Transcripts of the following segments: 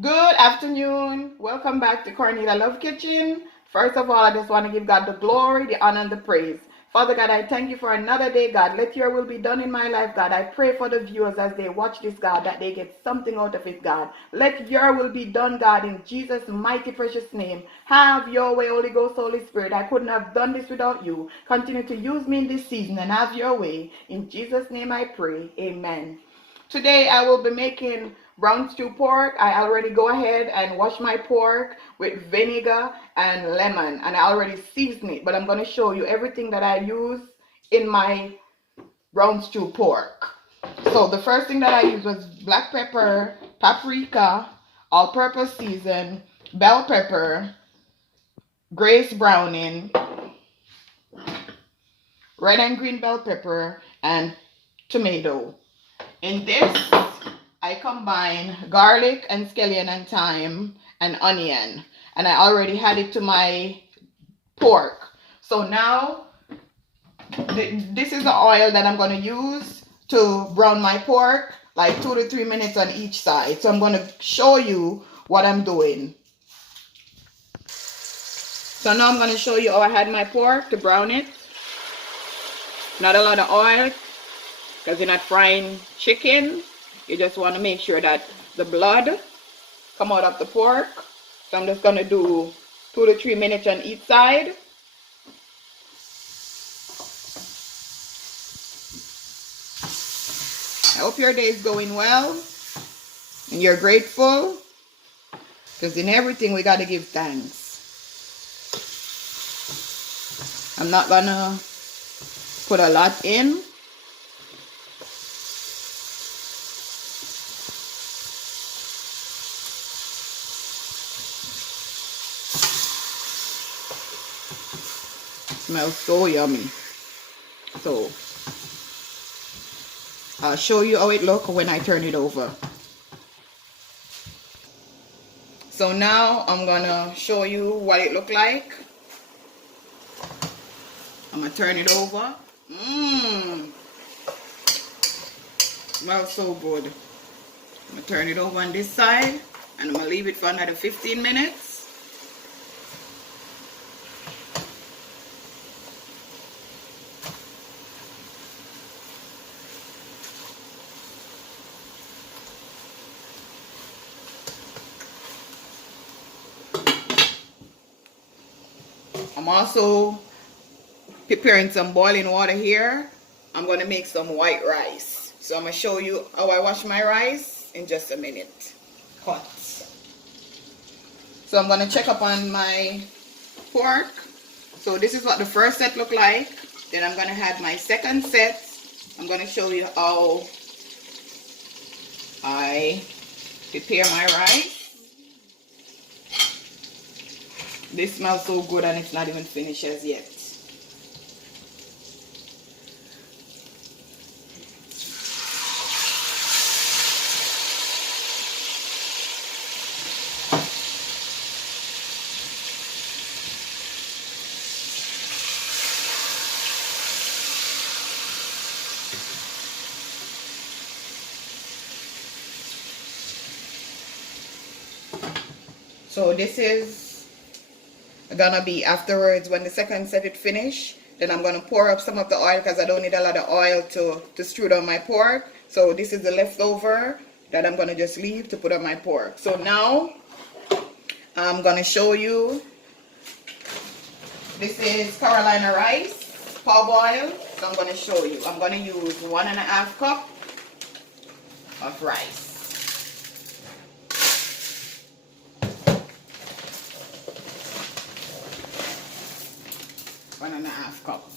Good afternoon. Welcome back to Cornelialove Kitchen. First of all, I just want to give God the glory, the honor, and the praise. Father God, I thank you for another day, God. Let your will be done in my life, God. I pray for the viewers as they watch this, God, that they get something out of it, God. Let your will be done, God, in Jesus' mighty precious name. Have your way, Holy Ghost, Holy Spirit. I couldn't have done this without you. Continue to use me in this season and have your way. In Jesus' name I pray. Amen. Today I will be making brown stew pork. I already go ahead and wash my pork with vinegar and lemon, and I already season it, but I'm going to show you everything that I use in my brown stew pork. So the first thing that I used was black pepper, paprika, all-purpose season, bell pepper, grace browning, red and green bell pepper, and tomato. In this, I combine garlic and scallion and thyme and onion. And I already had it to my pork. So now, this is the oil that I'm going to use to brown my pork, like 2 to 3 minutes on each side. So I'm going to show you what I'm doing. So now I'm going to show you how I had my pork to brown it. Not a lot of oil, because you're not frying chicken. You just want to make sure that the blood come out of the pork. So I'm just going to do 2 to 3 minutes on each side. I hope your day is going well and you're grateful, because in everything we got to give thanks. I'm not going to put a lot in. Smells so yummy. So I'll show you how it looks when I turn it over. So now I'm gonna show you what it look like. I'm gonna turn it over. Smells so good. I'm gonna turn it over on this side, and I'm gonna leave it for another 15 minutes. I'm also preparing some boiling water here. I'm going to make some white rice. So I'm going to show you how I wash my rice in just a minute. Hot. So I'm going to check up on my pork. So this is what the first set look like. Then I'm going to have my second set. I'm going to show you how I prepare my rice. This smells so good, and it's not even finished as yet. So this is gonna be afterwards when the second set is finished. Then I'm gonna pour up some of the oil, because I don't need a lot of oil to strew down my pork. So this is the leftover that I'm gonna just leave to put on my pork. So now I'm gonna show you. This is Carolina rice, parboiled. So I'm gonna show you. I'm gonna use 1.5 cup of rice. 1.5 cups.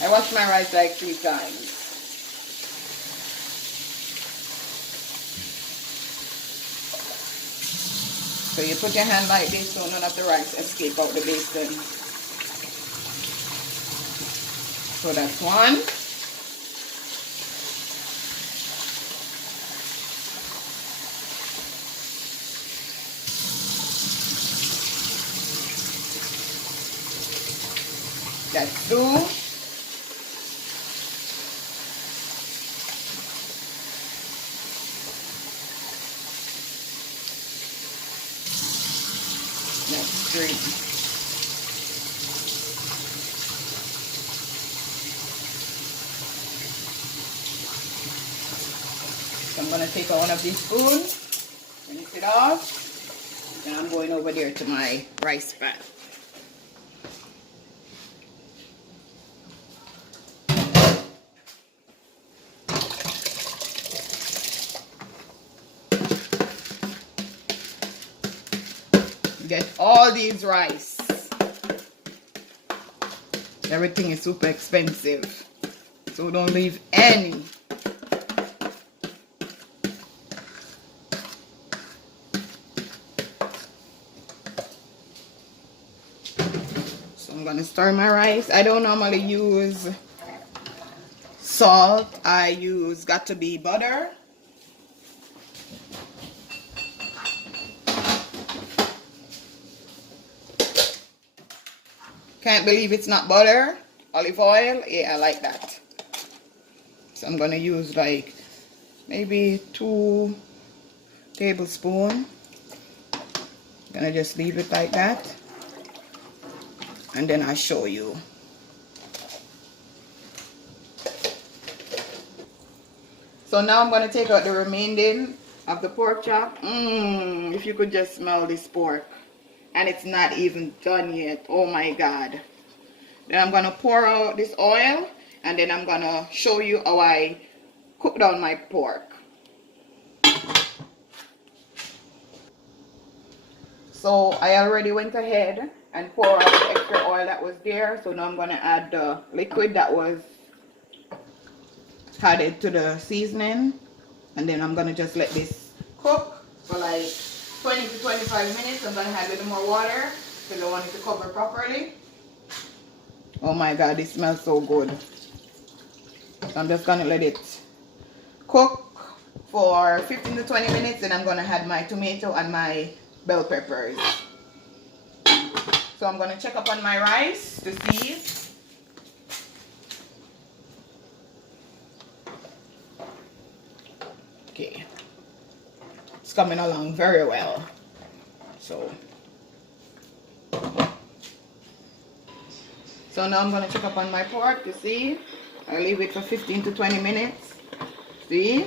I wash my rice like 3 times. So you put your hand like this so none of the rice escape out the basin. So that's one. That's 2. stirring. So I'm going to take out one of these spoons, finish it off, and I'm going over there to my rice pan. Get all these rice. Everything is super expensive, so don't leave any. So I'm gonna stir my rice. I don't normally use salt. I use got to be butter. Can't believe it's not butter. Olive oil, yeah, I like that. So I'm gonna use like maybe 2 tablespoons. Gonna just leave it like that, and then I'll show you. So now I'm gonna take out the remaining of the pork chop. If you could just smell this pork. And it's not even done yet. Oh my God. Then I'm gonna pour out this oil, and then I'm gonna show you how I cook down my pork. So I already went ahead and poured out the extra oil that was there. So now I'm gonna add the liquid that was added to the seasoning, and then I'm gonna just let this cook for like 20 to 25 minutes. I'm gonna add a little more water because I want it to cover properly. Oh my God, it smells so good. So I'm just gonna let it cook for 15 to 20 minutes, and I'm gonna add my tomato and my bell peppers. So I'm gonna check up on my rice to see. Okay, it's coming along very well. So now I'm going to check up on my pork to see. I'll leave it for 15 to 20 minutes. See?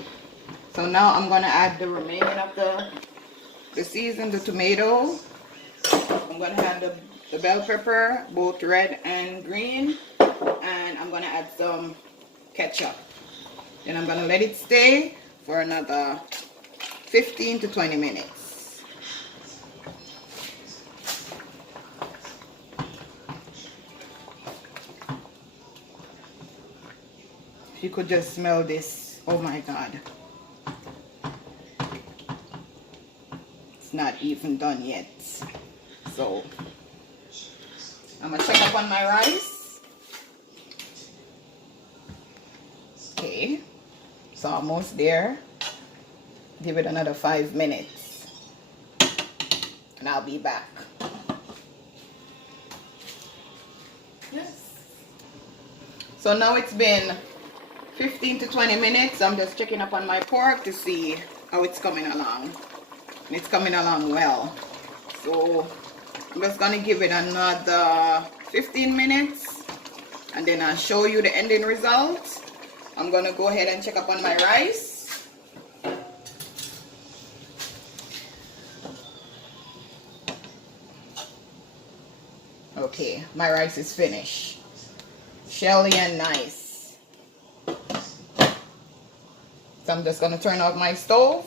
So now I'm going to add the remaining of the season, the tomato. I'm going to add the bell pepper, both red and green. And I'm going to add some ketchup. Then I'm going to let it stay for another 15 to 20 minutes. You could just smell this. Oh my God. It's not even done yet. So I'm gonna check up on my rice. Okay, it's almost there. Give it another 5 minutes and I'll be back. Yes. So now it's been 15 to 20 minutes. I'm just checking up on my pork to see how it's coming along. And it's coming along well. So I'm just gonna give it another 15 minutes and then I'll show you the ending result. I'm gonna go ahead and check up on my rice. Okay, my rice is finished. Shelly and nice. So I'm just going to turn off my stove.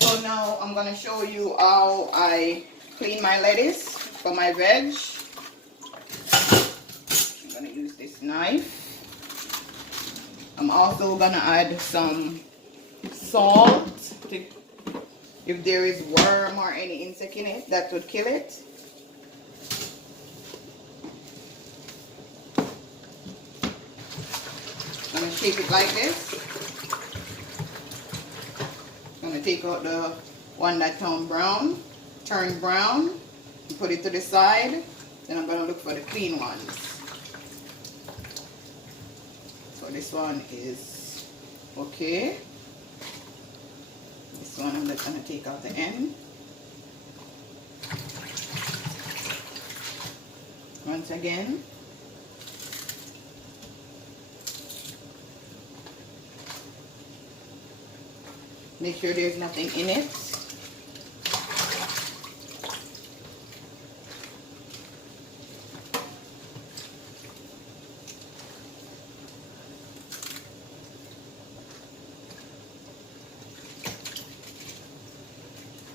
So now I'm going to show you how I clean my lettuce for my veg. I'm going to use this knife. I'm also going to add some salt if there is worm or any insect in it that would kill it. I'm going to shake it like this. I'm going to take out the one that turned brown, and put it to the side. Then I'm going to look for the clean ones. So this one is okay. This one I'm just going to take out the end. Once again. Make sure there's nothing in it.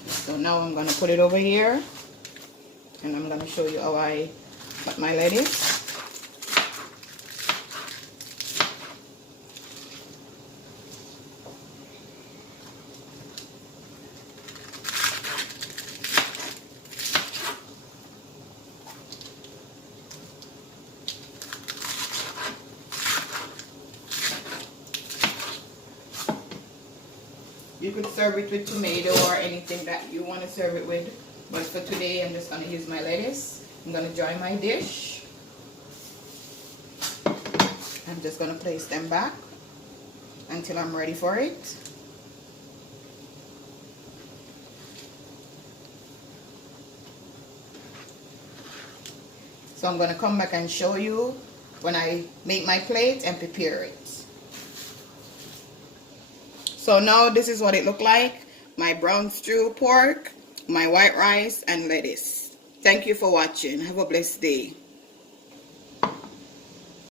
So now I'm going to put it over here, and I'm going to show you how I cut my lettuce. You could serve it with tomato or anything that you want to serve it with. But for today, I'm just going to use my lettuce. I'm going to dry my dish. I'm just going to place them back until I'm ready for it. So I'm going to come back and show you when I make my plate and prepare it. So now this is what it looked like. My brown stew pork, my white rice, and lettuce. Thank you for watching. Have a blessed day.